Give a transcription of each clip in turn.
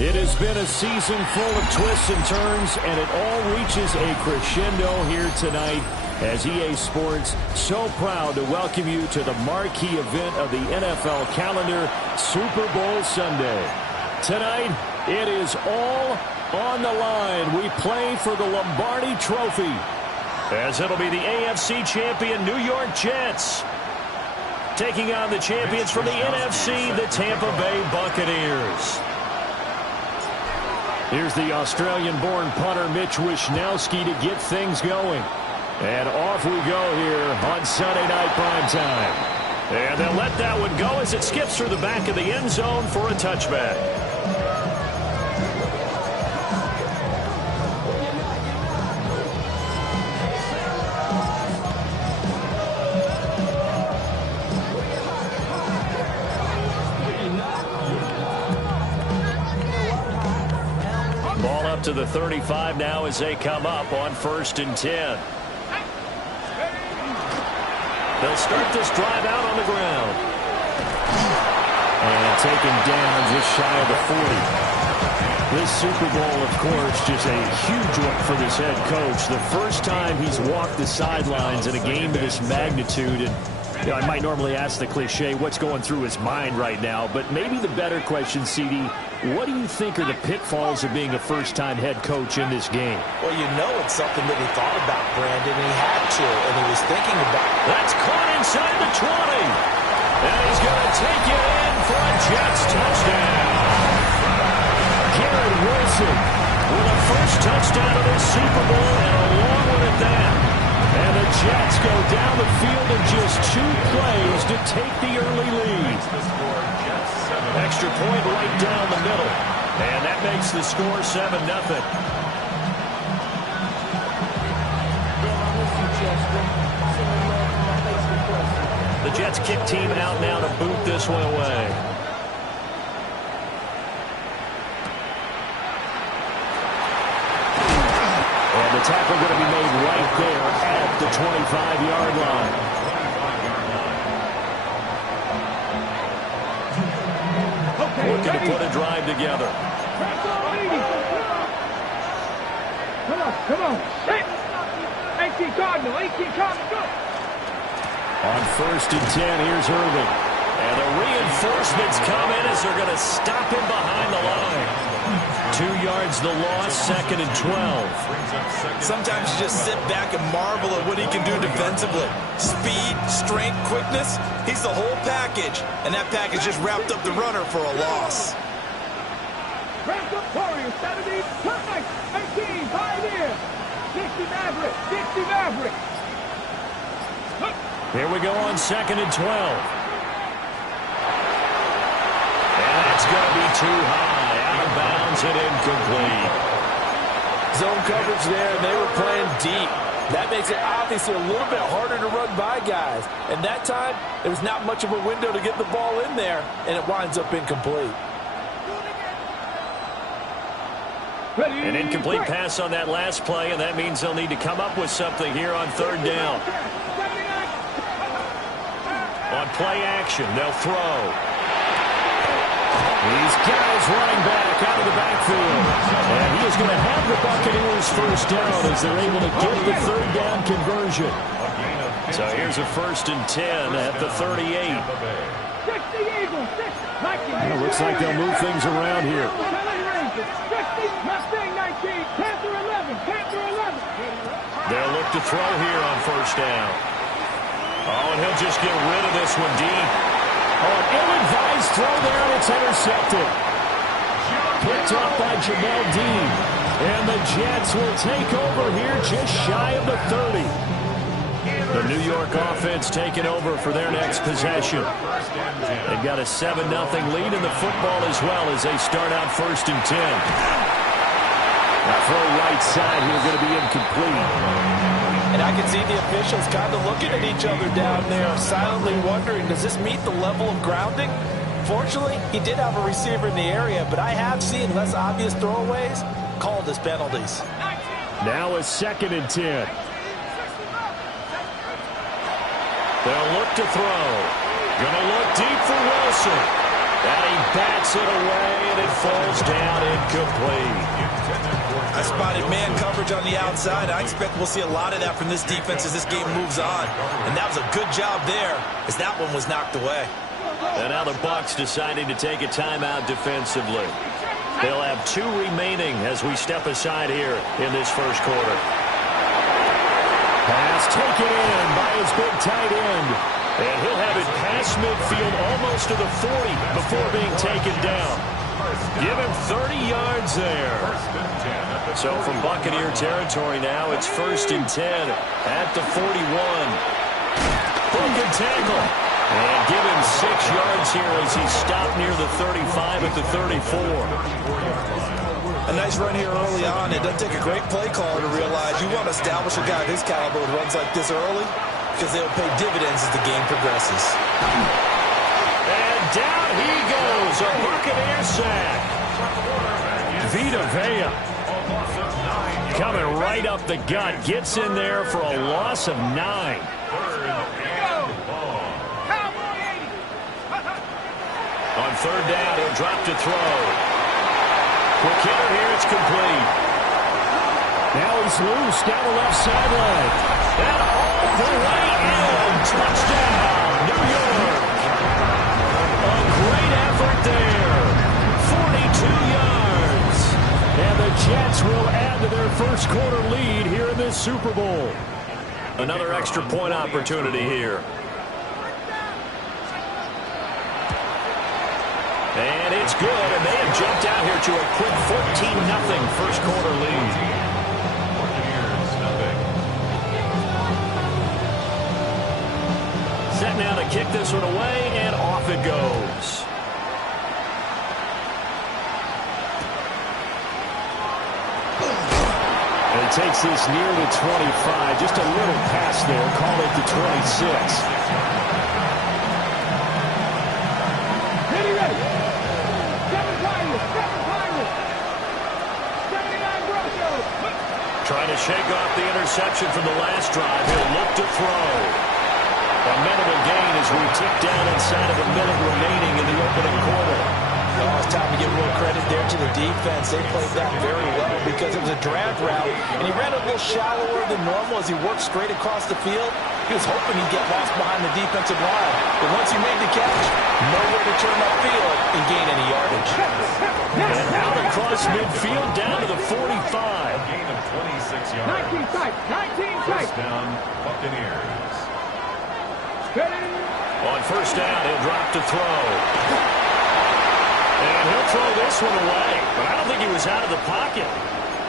It has been a season full of twists and turns, and it all reaches a crescendo here tonight as EA Sports so proud to welcome you to the marquee event of the NFL calendar, Super Bowl Sunday. Tonight, it is all on the line. We play for the Lombardi Trophy, as it'll be the AFC champion New York Jets taking on the champions from the NFC, the Tampa Bay Buccaneers. Here's the Australian-born punter Mitch Wishnowsky to get things going. And off we go here on Sunday Night Primetime. And they'll let that one go as it skips through the back of the end zone for a touchback. Ball up to the 35 now as they come up on 1st and 10. They'll start this drive out on the ground. And taken down just shy of the 40. This Super Bowl, of course, just a huge one for this head coach. The first time he's walked the sidelines in a game of this magnitude. And you know, I might normally ask the cliche, what's going through his mind right now? But maybe the better question, CD, what do you think are the pitfalls of being a first-time head coach in this game? Well, you know it's something that he thought about, Brandon. He had to, and he was thinking about it. That's caught inside the 20. And he's going to take it in for a Jets touchdown. Garrett Wilson with a first touchdown of this Super Bowl and a long one at that. And the Jets go down the field in just 2 plays to take the early lead. Extra point right down the middle. And that makes the score 7-0. The Jets kick team out now to boot this one away. And the tackle going to be made right there at the 25-yard line. Looking to put a drive together. Come on. 18 Cardinal, go. On 1st and 10, here's Irving. And the reinforcements come in as they're going to stop him behind the line. 2 yards the loss, 2nd and 12. Sometimes you just sit back and marvel at what he can do defensively. Speed, strength, quickness, he's the whole package. And that package just wrapped up the runner for a loss. Crank up Warriors, 17, turn 18, Pioneer. Dixie Maverick. Here we go on 2nd and 12. And that's going to be too high. Out of bounds and incomplete. Zone coverage there, and they were playing deep. That makes it obviously a little bit harder to run by guys. And that time, there was not much of a window to get the ball in there, and it winds up incomplete. An incomplete pass on that last play, and that means they'll need to come up with something here on 3rd down. On play action, they'll throw. These guys running back out of the backfield. And he is going to have the Buccaneers first down as they're able to get the 3rd down conversion. So here's a 1st and 10 at the 38. And it looks like they'll move things around here. They'll look to throw here on 1st down. Oh, and he'll just get rid of this one deep. Oh, an ill-advised throw there, and it's intercepted. Picked off by Jamel Dean. And the Jets will take over here just shy of the 30. The New York offense taking over for their next possession. They've got a 7-0 lead in the football as well as they start out 1st and 10. Now throw right side here going to be incomplete. And I can see the officials kind of looking at each other down there, silently wondering, does this meet the level of grounding? Fortunately, he did have a receiver in the area, but I have seen less obvious throwaways called as penalties. Now a 2nd and 10. They'll look to throw. Going to look deep for Wilson. And he bats it away, and it falls down incomplete. I spotted man coverage on the outside. I expect we'll see a lot of that from this defense as this game moves on. And that was a good job there as that one was knocked away. And now the Bucs deciding to take a timeout defensively. They'll have 2 remaining as we step aside here in this first quarter. Pass taken in by his big tight end. And he'll have it past midfield almost to the 40 before being taken down. Give him 30 yards there. So from Buccaneer territory now, it's 1st and 10 at the 41. Broken tackle. And give him 6 yards here as he stopped near the 35 at the 34. A nice run here early on. It doesn't take a great play caller to realize you want to establish a guy of his caliber with runs like this early because they'll pay dividends as the game progresses. And down he goes, a Buccaneer sack. Vita Vea coming right up the gut, gets in there for a loss of 9. On 3rd down, he'll drop to throw. Quick hitter here, it's complete. Now he's loose down the left sideline. And all the way in. Touchdown, New York. A great effort there. 42 yards. And the Jets will add to their first quarter lead here in this Super Bowl. Another extra point opportunity here. And it's good, and they have jumped out here to a quick 14-0 first quarter lead. Set now to kick this one away, and off it goes. And he takes this near the 25, just a little pass there, call it the 26. Trying to shake off the interception from the last drive. He'll look to throw. A minimal gain as we tick down inside of a minute remaining in the opening quarter. Oh, it's time to give real credit there to the defense. They played that very well because it was a drag route, and he ran a little shallower than normal as he worked straight across the field. He was hoping he'd get lost behind the defensive line. But once he made the catch, nowhere to turn upfield and gain any yardage. And out across midfield down to the 45. Gain of 26 yards. 19 tight. 19 tight. First down, Buccaneers. On 1st down, he'll drop to throw. And he'll throw this one away. But I don't think he was out of the pocket.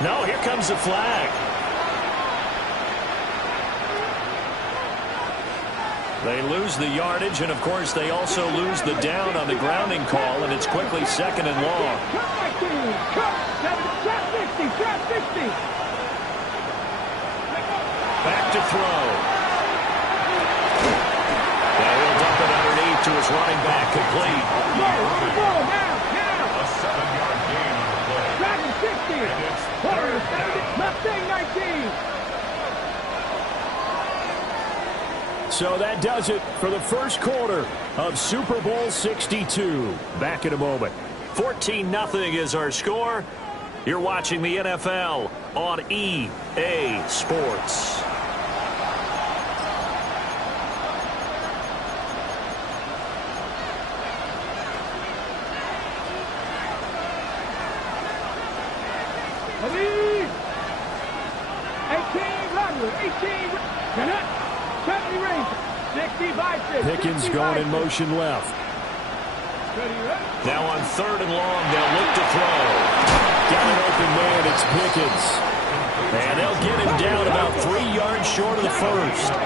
No, here comes the flag. They lose the yardage, and, of course, they also lose the down on the grounding call, and it's quickly 2nd and long. Back to throw. And he'll dump it underneath to his running back, complete. A 7-yard gain on the play. Dragon 60. And it's 3rd down. Mustang 19. So that does it for the first quarter of Super Bowl 62. Back in a moment. 14-0 is our score. You're watching the NFL on EA Sports. Pickens going in motion left. Now on 3rd and long, they'll look to throw. Got an open man, it's Pickens. And they'll get him down about 3 yards short of the first. 19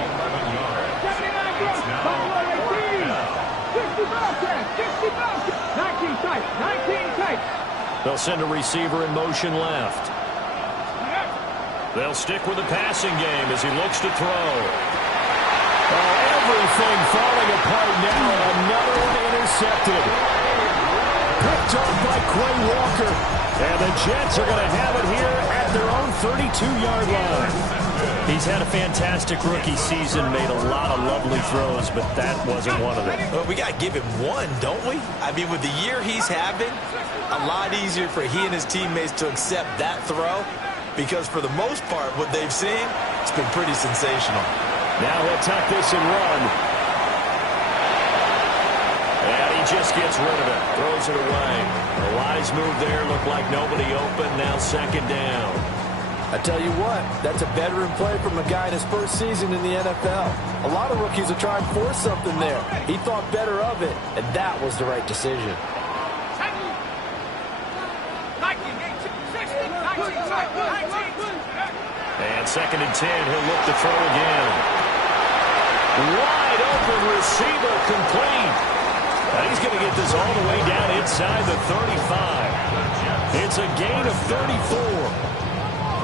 tight. 19 tight. They'll send a receiver in motion left. They'll stick with the passing game as he looks to throw. Everything falling apart now. Another one intercepted. Picked off by Quay Walker. And the Jets are going to have it here at their own 32-yard line. He's had a fantastic rookie season, made a lot of lovely throws, but that wasn't one of them. Well, we got to give him one, don't we? I mean, with the year he's having, a lot easier for he and his teammates to accept that throw, because for the most part, what they've seen, it's been pretty sensational. Now he'll tuck this and run. And he just gets rid of it, throws it away. A wise move there, looked like nobody open, now second down. I tell you what, that's a veteran play from a guy in his first season in the NFL. A lot of rookies are trying to force something there. He thought better of it, and that was the right decision. And second and 10, he'll look to throw again. Wide open receiver complete. And he's going to get this all the way down inside the 35. It's a gain of 34.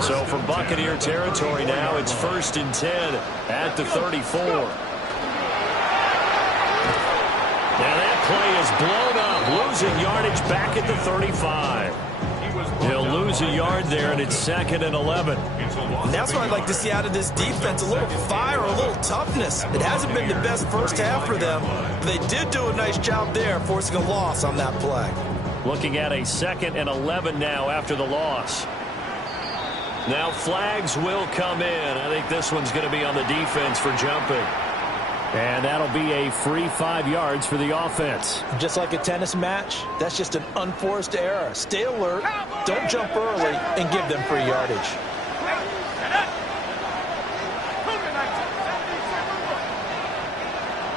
So from Buccaneer territory now, it's 1st and 10 at the 34. Now that play is blown up, losing yardage back at the 35. He'll lose a yard there, and it's 2nd and 11. And that's what I'd like to see out of this defense, a little fire, a little toughness. It hasn't been the best first half for them, but they did do a nice job there, forcing a loss on that play. Looking at a 2nd and 11 now after the loss. Now flags will come in. I think this one's going to be on the defense for jumping. And that'll be a free 5 yards for the offense. Just like a tennis match, that's just an unforced error. Stay alert, don't jump early, and give them free yardage.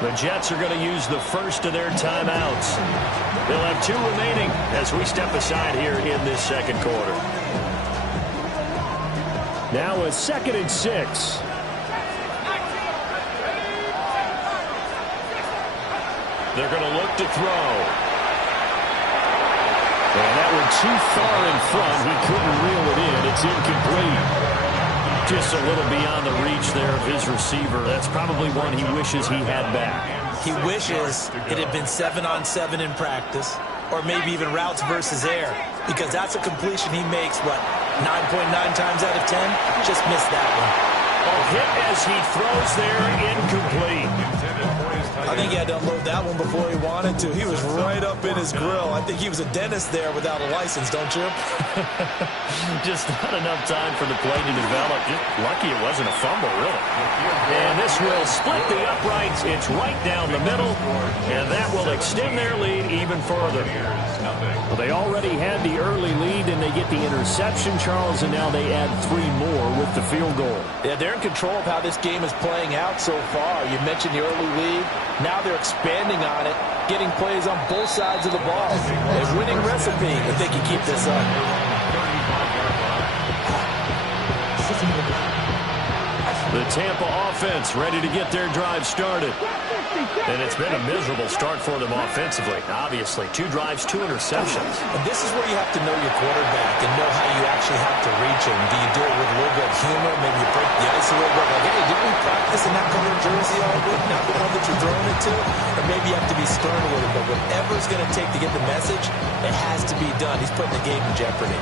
The Jets are going to use the first of their timeouts. They'll have 2 remaining as we step aside here in this second quarter. Now a 2nd and 6. They're going to look to throw. And that one too far in front. He couldn't reel it in. It's incomplete. Just a little beyond the reach there of his receiver. That's probably one he wishes he had back. He wishes it had been 7-on-7 in practice, or maybe even routes versus air, because that's a completion he makes, what, 9.9 times out of 10? Just missed that one. Hit as he throws there, incomplete. I think he had to unload that one before he wanted to. He was right up in his grill. I think he was a dentist there without a license, don't you? Just not enough time for the play to develop. Just lucky it wasn't a fumble, really. And this will split the uprights. It's right down the middle, and that will extend their lead even further. Well, they already had the early lead, and they get the interception, Charles, and now they add 3 more with the field goal. Yeah, they're in control of how this game is playing out so far. You mentioned the early lead. Now they're expanding on it, getting plays on both sides of the ball. A winning recipe if they can keep this up. The Tampa offense ready to get their drive started. And it's been a miserable start for them offensively. Obviously, 2 drives, 2 interceptions. And this is where you have to know your quarterback and know how you actually have to reach him. Do you do it with a little bit of humor? Maybe you break the ice a little bit. Like, hey, didn't we practice in that color jersey all week? Not the one that you're throwing it to? Or maybe you have to be stern with it. But whatever it's going to take to get the message, it has to be done. He's putting the game in jeopardy.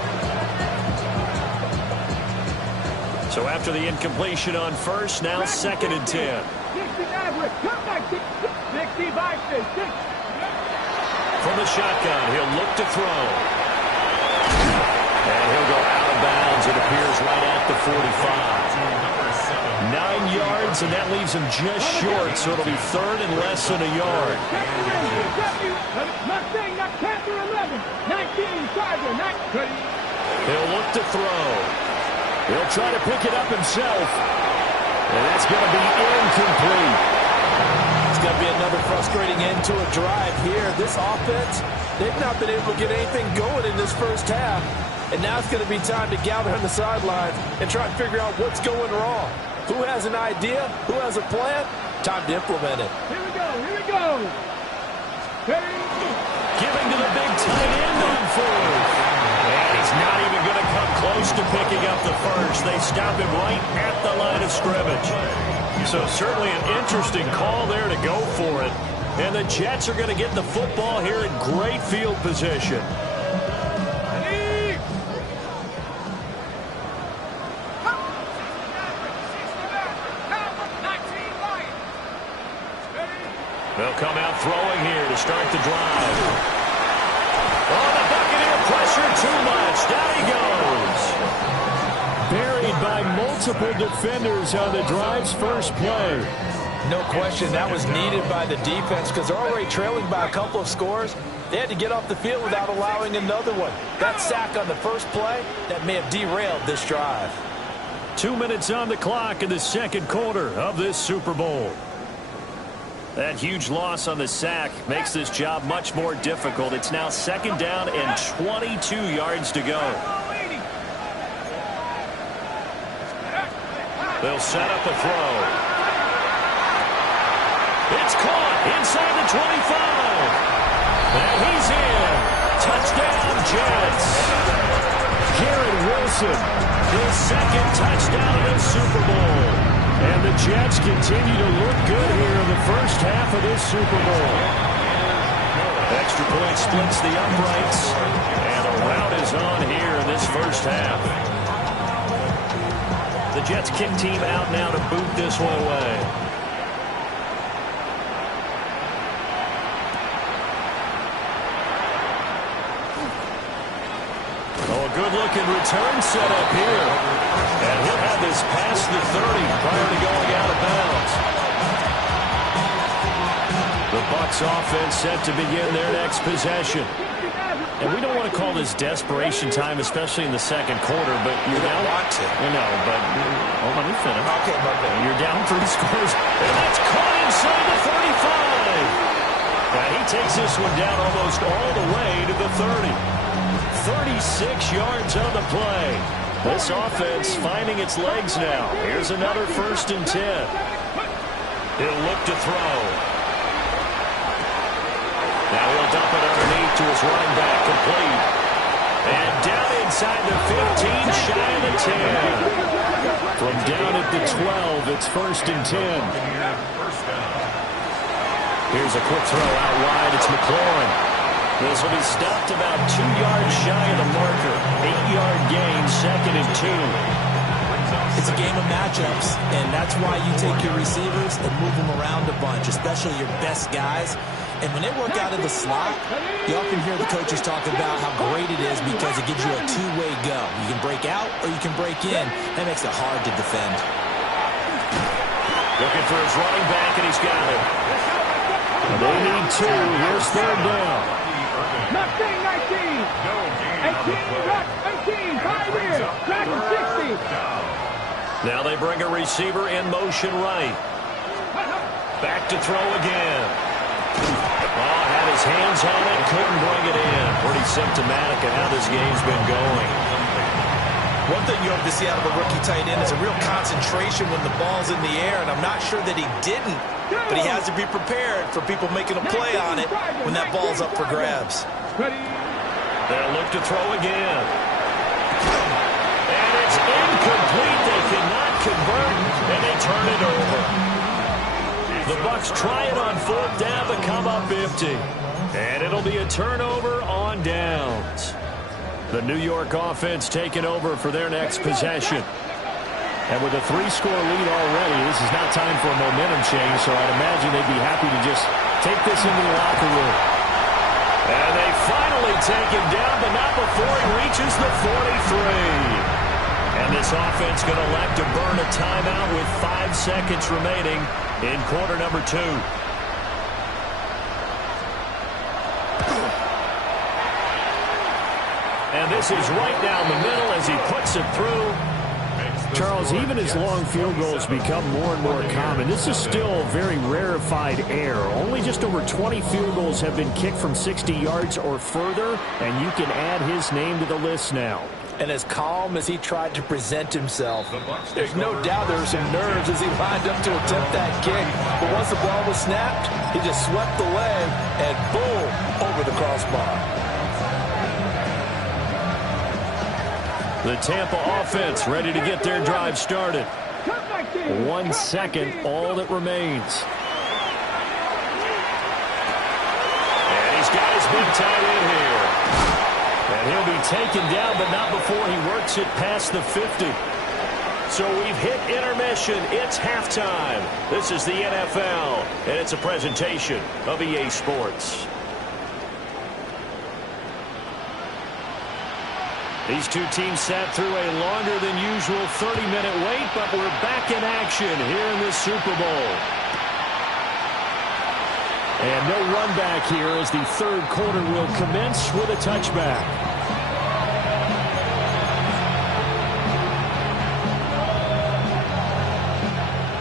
So after the incompletion on first, now 2nd and 10. From the shotgun, he'll look to throw. And he'll go out of bounds. It appears right at the 45. 9 yards, and that leaves him just short, so it'll be 3rd and less than a yard. He'll look to throw. He'll try to pick it up himself. And that's going to be incomplete. It's going to be another frustrating end to a drive here. This offense, they've not been able to get anything going in this first half. And now it's going to be time to gather on the sidelines and try and figure out what's going wrong. Who has an idea? Who has a plan? Time to implement it. Here we go, here we go. Giving to the big tight end on 4th. And he's not even going to come close to picking up the first. They stop him right at the line of scrimmage. So certainly an interesting call there to go for it. And the Jets are going to get the football here in great field position. They'll come out throwing here to start the drive. Oh, the Buccaneer pressure too much. Down he goes. Buried by multiple defenders on the drive's first play. No question, that was needed by the defense because they're already trailing by a couple of scores. They had to get off the field without allowing another one. That sack on the first play, that may have derailed this drive. 2 minutes on the clock in the second quarter of this Super Bowl. That huge loss on the sack makes this job much more difficult. It's now second down and 22 yards to go. They'll set up a throw. It's caught inside the 25. And he's in. Touchdown, Jets. Garrett Wilson, his second touchdown of the Super Bowl. And the Jets continue to look good here in the first half of this Super Bowl. Extra point splits the uprights. And a rout is on here in this first half. The Jets kick team out now to boot this one away. Oh, a good-looking return set up here. And he'll have this past the 30 prior to going out of bounds. The Bucs offense set to begin their next possession. And we don't want to call this desperation time, especially in the second quarter, but you're down. Want to. No, but let me finish. Okay, my bad. You're down 3 scores. And that's caught inside the 35. Now he takes this one down almost all the way to the 30. 36 yards on the play. This offense finding its legs now. Here's another 1st and 10. He'll look to throw. Now he'll dump it underneath to his running back, complete. And down inside the 15, shy of the 10. From down at the 12, it's 1st and 10. Here's a quick throw out wide. It's McLaurin. This will be stopped about 2 yards shy of the marker. 8-yard gain, 2nd and 2. It's a game of matchups, and that's why you take your receivers and move them around a bunch, especially your best guys. And when they work out of the slot, you often hear the coaches talk about how great it is because it gives you a two-way go. You can break out or you can break in. That makes it hard to defend. Looking for his running back, and he's got it. They need 2. Here's 3rd down. 19, 18, 5 here, back to 60. Now they bring a receiver in motion right. Back to throw again. Oh, had his hands on it, couldn't bring it in. Pretty symptomatic of how this game's been going. One thing you hope to see out of a rookie tight end is a real concentration when the ball's in the air, and I'm not sure that he didn't, but he has to be prepared for people making a play on it when that ball's up for grabs. They'll look to throw again. And it's incomplete. They cannot convert, and they turn it over. The Bucs try it on 4th down, but come up empty. And it'll be a turnover on downs. The New York offense taking over for their next possession. And with a 3-score lead already, this is not time for a momentum change, so I'd imagine they'd be happy to just take this into the locker room. And they finally take him down, but not before he reaches the 43. And this offense going to elect to burn a timeout with 5 seconds remaining in quarter number 2. And this is right down the middle as he puts it through. Charles, even as long field goals become more and more common, this is still very rarefied air. Only just over 20 field goals have been kicked from 60 yards or further, and you can add his name to the list now. And as calm as he tried to present himself, there's no doubt there were some nerves as he lined up to attempt that kick. But once the ball was snapped, he just swept the leg and boom, over the crossbar. The Tampa offense ready to get their drive started. 1 second, all that remains. has been tied in here. And he'll be taken down, but not before he works it past the 50. So we've hit intermission. It's halftime. This is the NFL, and it's a presentation of EA Sports. These two teams sat through a longer than usual 30-minute wait, but we're back in action here in the Super Bowl. And no run back here as the third quarter will commence with a touchback.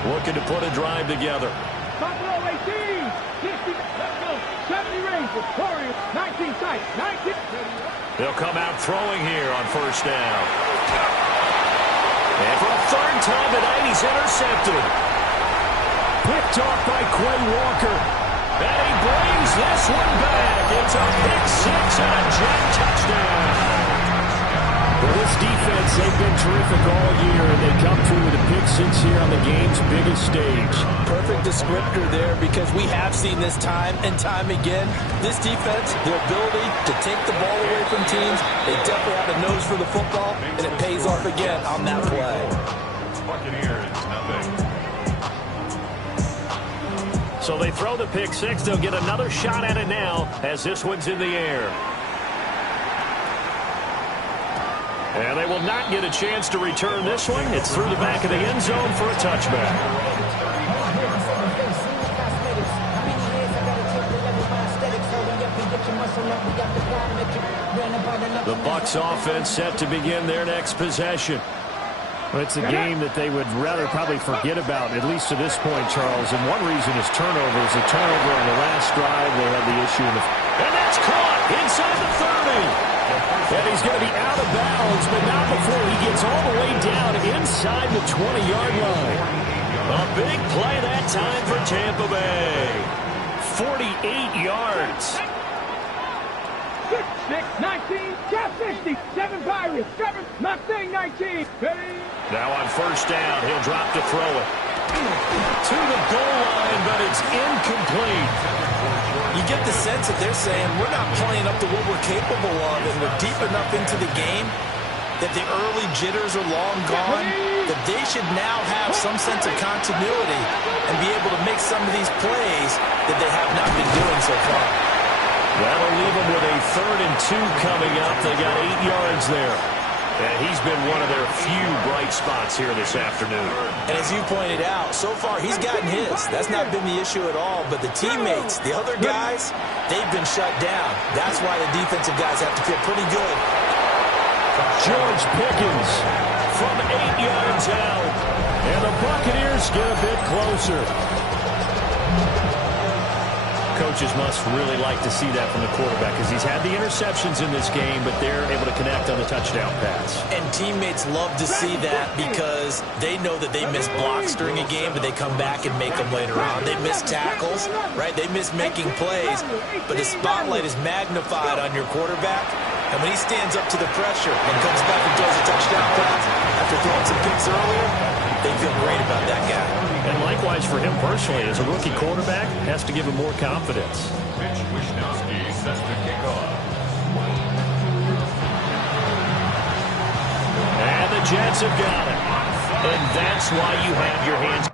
Looking to put a drive together. Buffalo 18, 60, let's go, 70 Rangers, Warriors, 19 sight, 19. They'll come out throwing here on first down. And for a third time tonight, he's intercepted. Picked off by Quay Walker. And he brings this one back. It's a pick six and a jet touchdown. Well, this defense, they've been terrific all year, and they come through with a pick six here on the game's biggest stage. Perfect descriptor there, because we have seen this time and time again. This defense, their ability to take the ball away from teams, they definitely have a nose for the football, and it pays off again on that play. Buccaneers, nothing. So they throw the pick six. They'll get another shot at it now as this one's in the air. And they will not get a chance to return this one. It's through the back of the end zone for a touchback. The Bucs offense set to begin their next possession. Well, it's a game that they would rather probably forget about, at least to this point, Charles. And one reason is turnovers. A turnover on the last drive, they had the issue in the... And that's caught inside the 30. And he's going to be out of bounds, but not before he gets all the way down inside the 20-yard line. A big play that time for Tampa Bay. 48 yards. 6, 19, Jeff 60, 7 Pirates, 7, Mustang 19. Now on first down, he'll drop to throw it. To the goal line, but it's incomplete. You get the sense that they're saying we're not playing up to what we're capable of, and we're deep enough into the game that the early jitters are long gone, that they should now have some sense of continuity and be able to make some of these plays that they have not been doing so far. That'll leave them with a 3rd and 2 coming up. They got 8 yards there. And he's been one of their few bright spots here this afternoon. And as you pointed out, so far he's gotten his. That's not been the issue at all. But the teammates, the other guys, they've been shut down. That's why the defensive guys have to feel pretty good. George Pickens from 8 yards out. And the Buccaneers get a bit closer. Coaches must really like to see that from the quarterback, because he's had the interceptions in this game, but they're able to connect on the touchdown pass. And teammates love to see that, because they know that they miss blocks during a game, but they come back and make them later on. They miss tackles, right? They miss making plays, but the spotlight is magnified on your quarterback. And when he stands up to the pressure and comes back and throws a touchdown pass after throwing some picks earlier, they feel great about that guy. And likewise for him personally, as a rookie quarterback, has to give him more confidence. Mitch Wishnowsky sets the kickoff. And the Jets have got it. And that's why you have your hands